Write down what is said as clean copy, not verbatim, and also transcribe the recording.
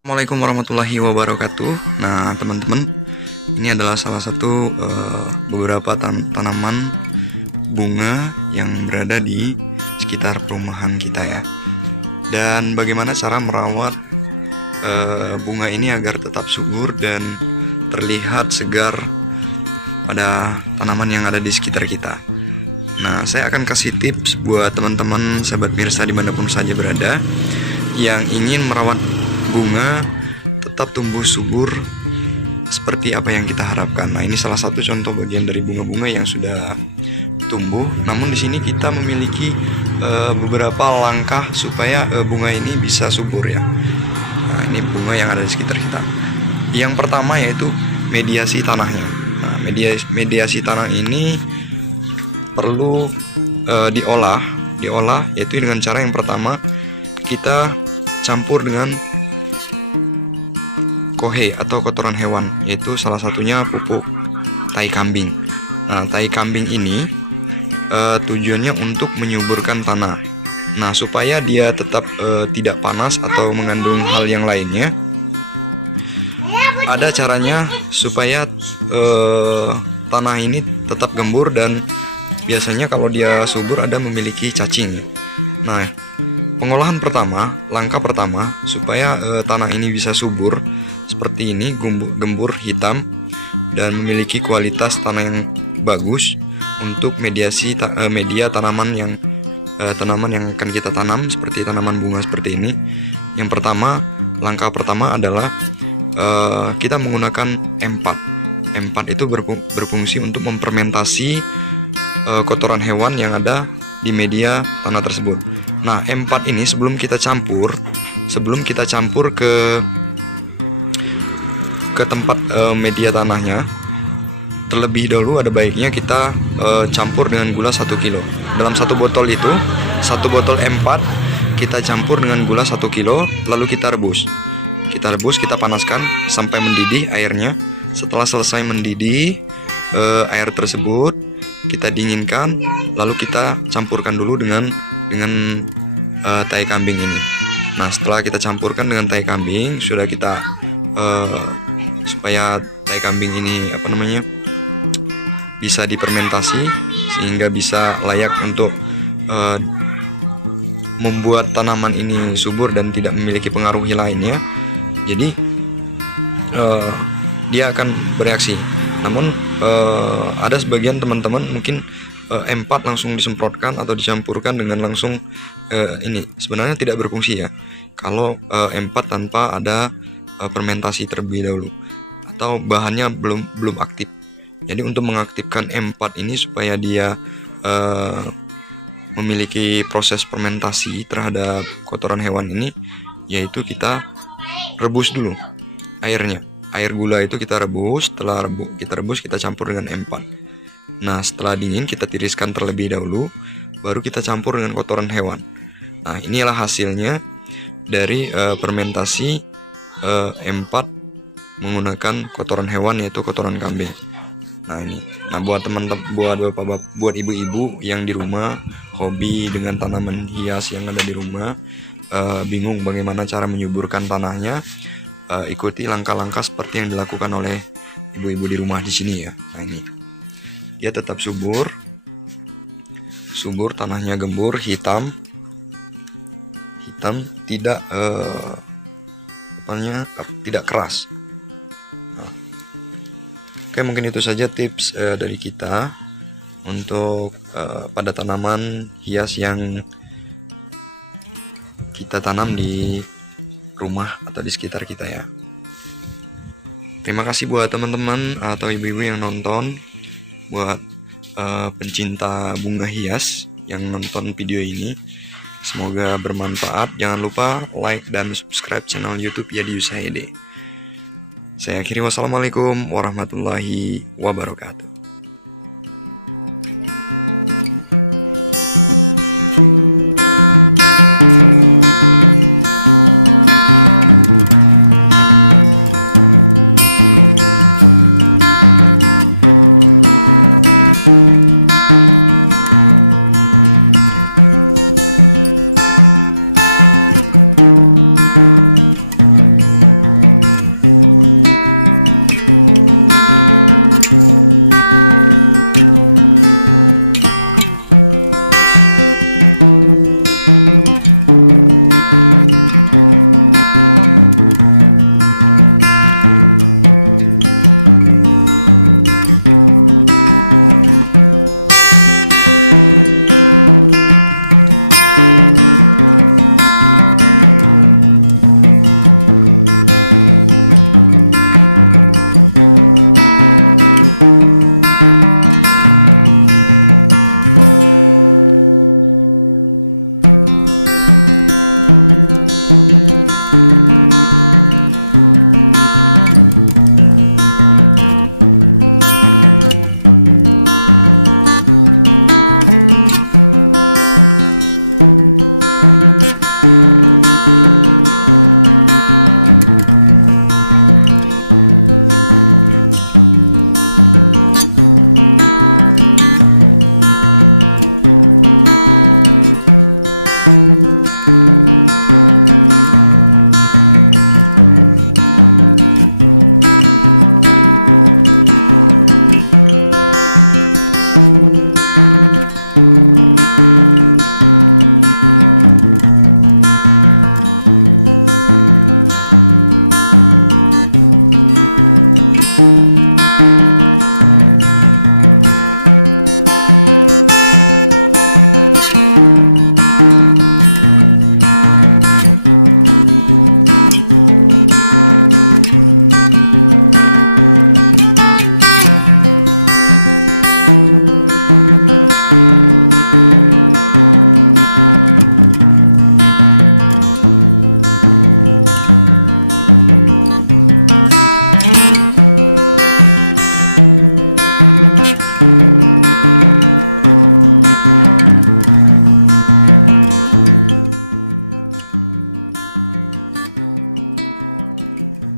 Assalamualaikum warahmatullahi wabarakatuh. Nah, teman-teman, ini adalah salah satu beberapa tanaman bunga yang berada di sekitar perumahan kita ya. Dan bagaimana cara merawat bunga ini agar tetap subur dan terlihat segar pada tanaman yang ada di sekitar kita. Nah, saya akan kasih tips buat teman-teman sahabat Mirsa dimanapun saja berada yang ingin merawat bunga tetap tumbuh subur seperti apa yang kita harapkan. Nah, ini salah satu contoh bagian dari bunga-bunga yang sudah tumbuh. Namun di sini kita memiliki beberapa langkah supaya bunga ini bisa subur ya. Nah, ini bunga yang ada di sekitar kita. Yang pertama yaitu mediasi tanahnya. Nah, mediasi tanah ini perlu diolah yaitu dengan cara yang pertama kita campur dengan kohe atau kotoran hewan, yaitu salah satunya pupuk tai kambing. Nah, tai kambing ini tujuannya untuk menyuburkan tanah. Nah, supaya dia tetap tidak panas atau mengandung hal yang lainnya, ada caranya supaya tanah ini tetap gembur dan biasanya kalau dia subur ada memiliki cacing. Nah, langkah pertama supaya tanah ini bisa subur seperti ini, gembur hitam dan memiliki kualitas tanah yang bagus untuk media tanaman yang akan kita tanam seperti tanaman bunga seperti ini. Yang pertama, langkah pertama adalah kita menggunakan M4. M4 itu berfungsi untuk memfermentasi kotoran hewan yang ada di media tanah tersebut. Nah, M4 ini sebelum kita campur ke tempat media tanahnya, terlebih dahulu ada baiknya kita campur dengan gula 1 kilo. Dalam satu botol itu, satu botol M4 kita campur dengan gula 1 kilo, lalu kita rebus. Kita panaskan sampai mendidih airnya. Setelah selesai mendidih air tersebut, kita dinginkan, lalu kita campurkan dulu dengan tai kambing ini. Nah, setelah kita campurkan dengan tai kambing, sudah kita supaya tai kambing ini bisa difermentasi sehingga bisa layak untuk membuat tanaman ini subur dan tidak memiliki pengaruh lainnya. Jadi dia akan bereaksi. Namun ada sebagian teman-teman mungkin M4 langsung disemprotkan atau dicampurkan dengan langsung ini sebenarnya tidak berfungsi ya kalau M4 tanpa ada fermentasi terlebih dahulu atau bahannya belum aktif. Jadi untuk mengaktifkan M4 ini supaya dia memiliki proses fermentasi terhadap kotoran hewan ini, yaitu kita rebus dulu airnya. Air gula itu kita rebus, setelah kita campur dengan M4. Nah, setelah dingin kita tiriskan terlebih dahulu, baru kita campur dengan kotoran hewan. Nah, inilah hasilnya dari fermentasi M4 menggunakan kotoran hewan, yaitu kotoran kambing. Nah, ini. Nah, buat teman-teman, buat ibu-ibu yang di rumah hobi dengan tanaman hias yang ada di rumah, bingung bagaimana cara menyuburkan tanahnya, ikuti langkah-langkah seperti yang dilakukan oleh ibu-ibu di rumah di sini ya. Nah, ini dia tetap subur, tanahnya gembur, hitam, tidak tidak keras. Nah, oke, mungkin itu saja tips dari kita untuk pada tanaman hias yang kita tanam di rumah atau di sekitar kita ya. Terima kasih buat teman-teman atau ibu-ibu yang nonton, buat pencinta bunga hias yang nonton video ini. Semoga bermanfaat. Jangan lupa like dan subscribe channel YouTube Yadi Yusaide. Saya akhiri, wassalamualaikum warahmatullahi wabarakatuh.